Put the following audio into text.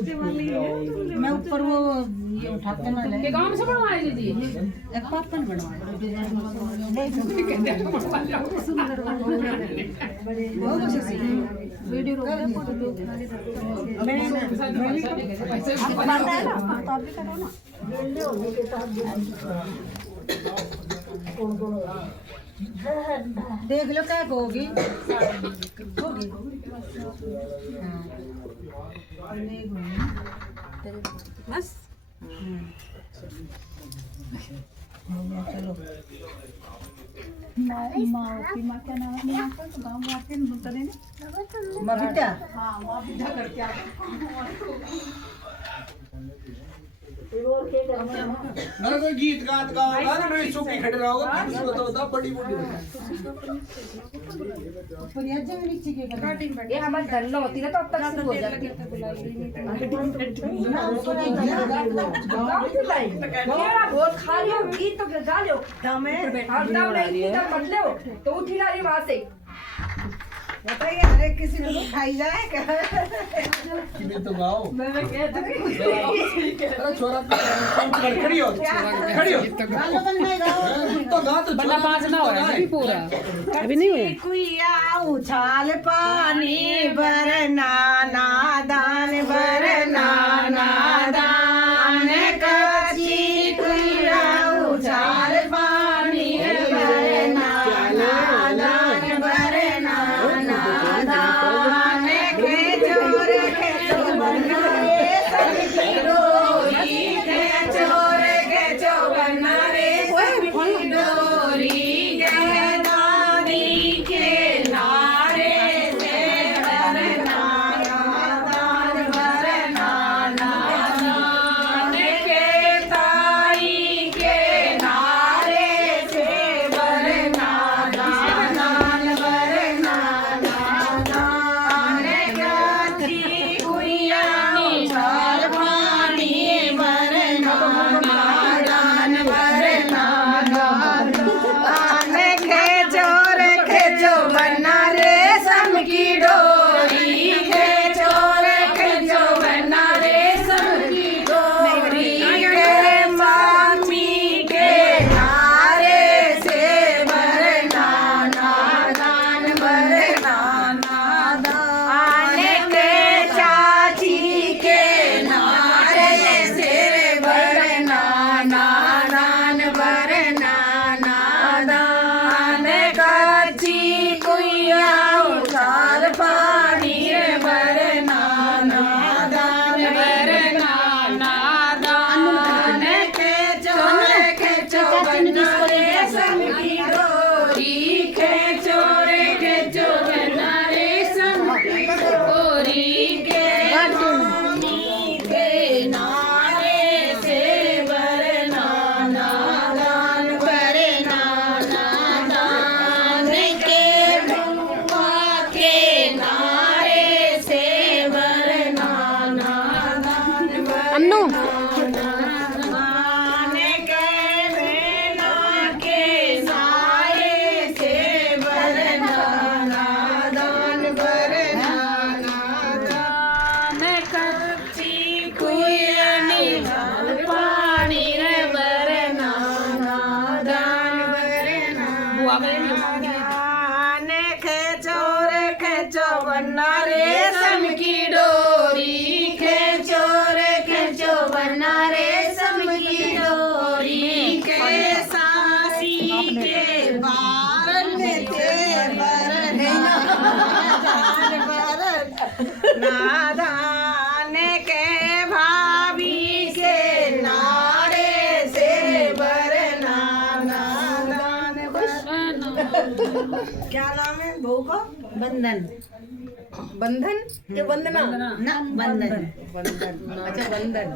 मैं ऊपर वो ये उठाते ना ले गांव से बनवाए दीदी एक पापन बनवाए बहुत अच्छे से वीडियो रोक दे फोटो दो देख लो क्या होगी बस चलो माँ क्या नाम है गाँव आते हैं बोलते हैं बबीता हाँ बबीता करके अरे कोई गीत गात गाओगा ना मैं चुप ही खड़े रहोगे फिर बता बड़ी बड़ी पर ये जब नीचे के ये हमारी धरना होती ना तो अब तक शुरू हो जाती है बहुत खा लियो गीत तो गा लो दम है मत लो तो उठी ला रही वहां से बताइए हर एक किसी को खाई जाए क्या किने तो गाओ मैं कहता हूं अरे छोरा खड़ी हो गालो बनने गाओ तो गा तो बड़ा बाज ना हो अभी पूरा अभी नहीं हुआ कुइया उछाल पानी भरना नादान भरना नादान कच्ची कुइया उछाल पानी भरना नादान भरना नादान के चोर बना रे सबकी डोरी के चोर के चो बना रे सबकी डोरी खेचो बन्ना रेशम की डोरी खेचो रे खेचो बन्ना रेशम की डोरी के सासी के बारन ते बरन नादान के भाभी के नारे से बरना नादान क्या नाम है बहू का बंधन बंधन या वंदना ना बंधन बंधन अच्छा बंधन